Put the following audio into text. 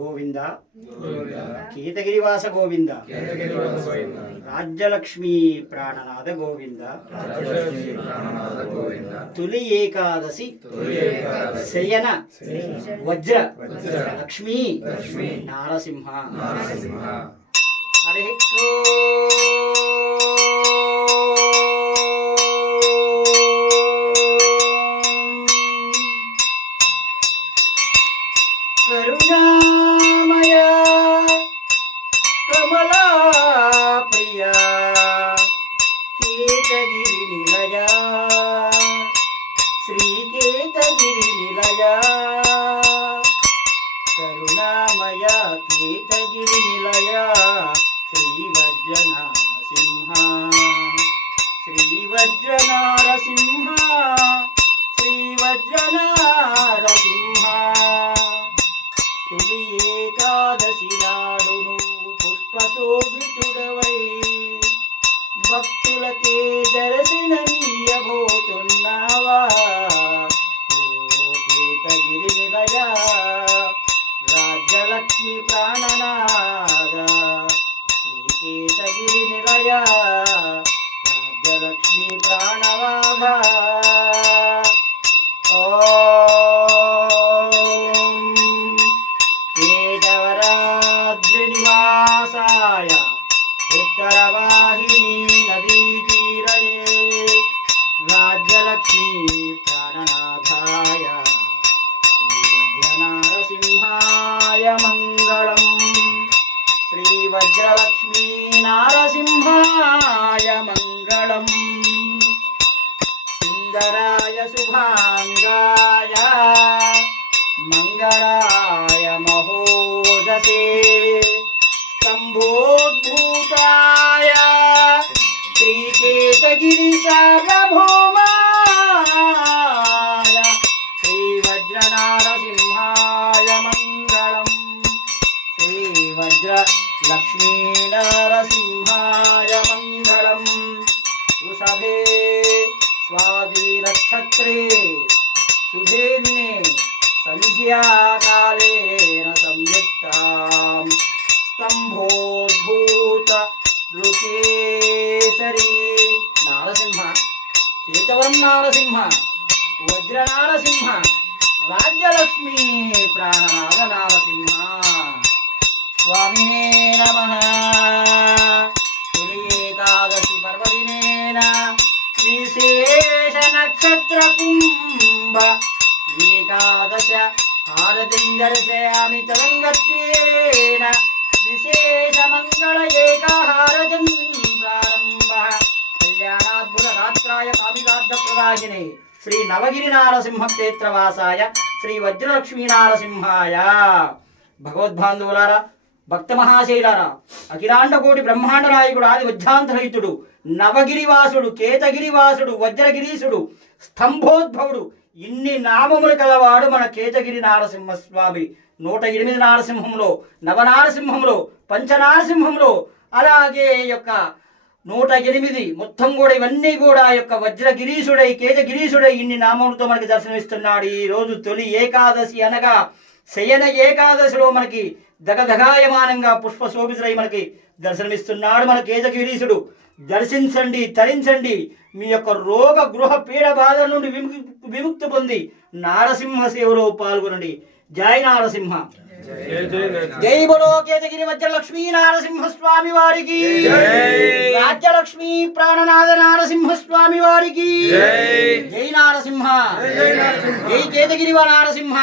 గోవింద కేతగిరివాస గోవింద రాజ్యలక్ష్మీ ప్రాణనాథ గోవింద తొలి ఏకాదశి శయన వజ్ర లక్ష్మీ నారసింహ హరి కరుణామయ కమలా ప్రియ కేతగిరి నిలయ శ్రీ కేతగిరి నిలయ కరుణామయ కేతగిరి నిలయ శ్రీ వజ్ర నారసింహ శ్రీ వజ్ర నారసింహ శ్రీ వజ్ర నారసింహ తొలి ఏకాదశి నాడును పుష్పశోభితుడవై భక్తులకే దర్శనమీయబోతున్నావా ఓ కేతగిరి నిలయ రాజ్యలక్ష్మి ప్రాణనాథ శ్రీ కేతగిరి నిలయ రాజ్యలక్ష్మి ప్రాణవాధ నివాసాయ ఉత్తరవాహిని నదీ తీరయే రాజ్యలక్ష్మీ ప్రాణనాథాయ శ్రీవజ్రనారసింహాయ మంగళం శ్రీవజ్రలక్ష్మీ నారసింహాయ మంగళం సుందరాయ శుభాంగాయ మంగళాయ మహోజసే स्तंभोद्भूताय श्रीकेतगिरि सार्वभौमाय श्रीवज्रनारसिंहाय मङ्गलम् श्रीवज्रलक्ष्मीनारसिंहाय मङ्गलम् वृषभे स्वादिनक्षत्रे सुधेदिने संध्याकालेन संयुक्ताम् स्तंभोद्भूत ऋकेसरी नारसिंह केतवरं नारसिंह वज्र नारसिंह राज्यलक्ष्मी प्राणनाथ नारसिंह स्वामिने नमः तुली एकादशी पर्वदिनेन विशेष नक्षत्र कुंभ एकादश हारतिं दर्शयामि तदङ्गत्वेन विशेष मंगल एकाहारजन प्रारंभ कल्याणाद्भुत गात्राय कामिकार्थ प्रदायिने श्री नवगिरि नारसिंह क्षेत्रवासाय श्री वज्रलक्ष्मी नारसिंहाय भगवद्बांधुవులారా భక్త మహాశైలారా అఖిలాండ కోటి బ్రహ్మాండ నాయకుడు ఆది వజ్రాంతరహితుడు నవగిరివాసుడు కేతగిరివాసుడు వజ్రగిరీసుడు స్తంభోద్భవుడు ఇన్ని నామములు కలవాడు మన కేతగిరి నారసింహ స్వామి 108 నారసింహంలో నవనారసింహంలో పంచనారసింహంలో అలాగే యొక్క 108 మొత్తం కూడా ఇవన్నీ కూడా యొక్క వజ్రగిరీసుడై కేతగిరీసుడై ఇన్ని నామములతో మనకి దర్శనమిస్తున్నాడు. ఈ రోజు తొలి ఏకాదశి అనగా శయన ఏకాదశిలో మనకి దగదగాయమానంగా పుష్ప శోభితుడై మనకి దర్శనమిస్తున్నాడు మన కేతగిరీసుడు. దర్శించండి, తరించండి, మీ యొక్క రోగ గృహ పీడ బాధల నుండి విముక్తి పొంది నారసింహ సేవలో పాల్గొనండి. జై నారసింహ, జై బలో కేతగిరి వజ్రలక్ష్మీ నారసింహ స్వామి వారికి, రాజ్యలక్ష్మీ ప్రాణనాథ నారసింహ స్వామి వారికి జై నారసింహ, జై కేతగిరి నారసింహ.